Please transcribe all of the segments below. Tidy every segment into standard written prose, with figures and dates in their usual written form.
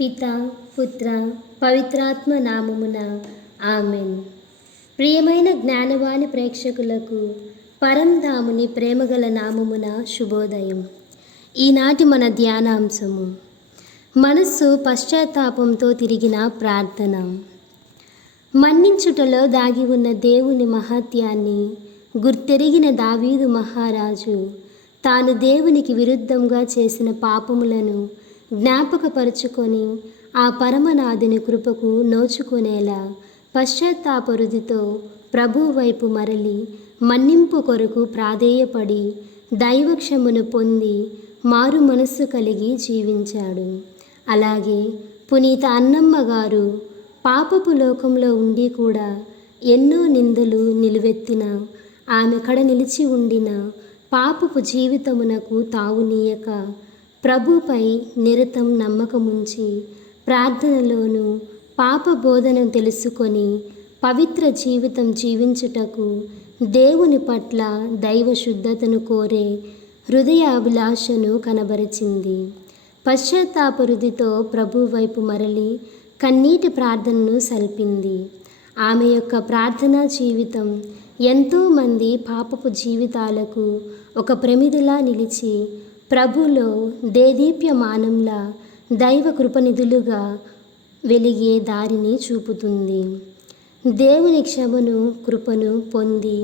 పిత పుత్ర పవిత్రాత్మ నామమున ఆమెన్. ప్రియమైన జ్ఞానవాణి ప్రేక్షకులకు పరంధాముని ప్రేమగల నామమున శుభోదయం. ఈనాటి మన ధ్యానాంశము మనస్సు పశ్చాత్తాపంతో తిరిగిన ప్రార్థన. మన్నించుటలో దాగి ఉన్న దేవుని మహత్యాన్ని గుర్తెరిగిన దావీదు మహారాజు తాను దేవునికి విరుద్ధంగా చేసిన పాపములను జ్ఞాపకపరుచుకొని ఆ పరమనాథుని కృపకు నోచుకునేలా పశ్చాత్తాపరుదితో ప్రభు వైపు మరలి మన్నింపు కొరకు ప్రాధేయపడి దైవక్షమును పొంది మారు మనస్సు కలిగి జీవించాడు. అలాగే పునీత అన్నమ్మ గారు పాపపు లోకంలో ఉండి కూడా ఎన్నో నిందలు నిలువెత్తిన ఆమె కడ నిలిచి ఉండిన పాపపు జీవితమునకు తావునీయక ప్రభుపై నిరతం నమ్మకముంచి ప్రార్థనలోనూ పాప బోధన తెలుసుకొని పవిత్ర జీవితం జీవించుటకు దేవుని పట్ల దైవ శుద్ధతను కోరే హృదయాభిలాషను కనబరిచింది. పశ్చాత్తాపరుదితో ప్రభు వైపు మరలి కన్నీటి ప్రార్థనను సల్పింది. ఆమె యొక్క ప్రార్థనా జీవితం ఎంతోమంది పాపపు జీవితాలకు ఒక ప్రమిదిలా నిలిచి ప్రభులో దేదీప్యమానంలా దైవ కృపనిధులుగా వెలిగే దారిని చూపుతుంది. దేవుని క్షమను కృపను పొంది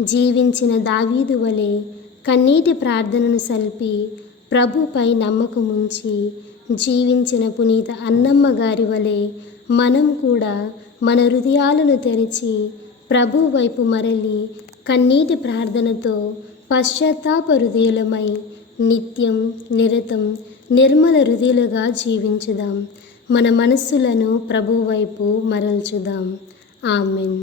జీవించిన దావీదు వలె కన్నీటి ప్రార్థనను సల్పి ప్రభుపై నమ్మకముంచి జీవించిన పునీత అన్నమ్మ గారి వలె మనం కూడా మన హృదయాలను తెరిచి ప్రభు వైపు మరలి కన్నీటి ప్రార్థనతో పశ్చాత్తాప హృదయులమై నిత్యం నిరతం నిర్మల హృదయులుగా జీవించుదాం. మన మనస్సులను ప్రభు వైపు మరల్చుదాం. ఆమెన్.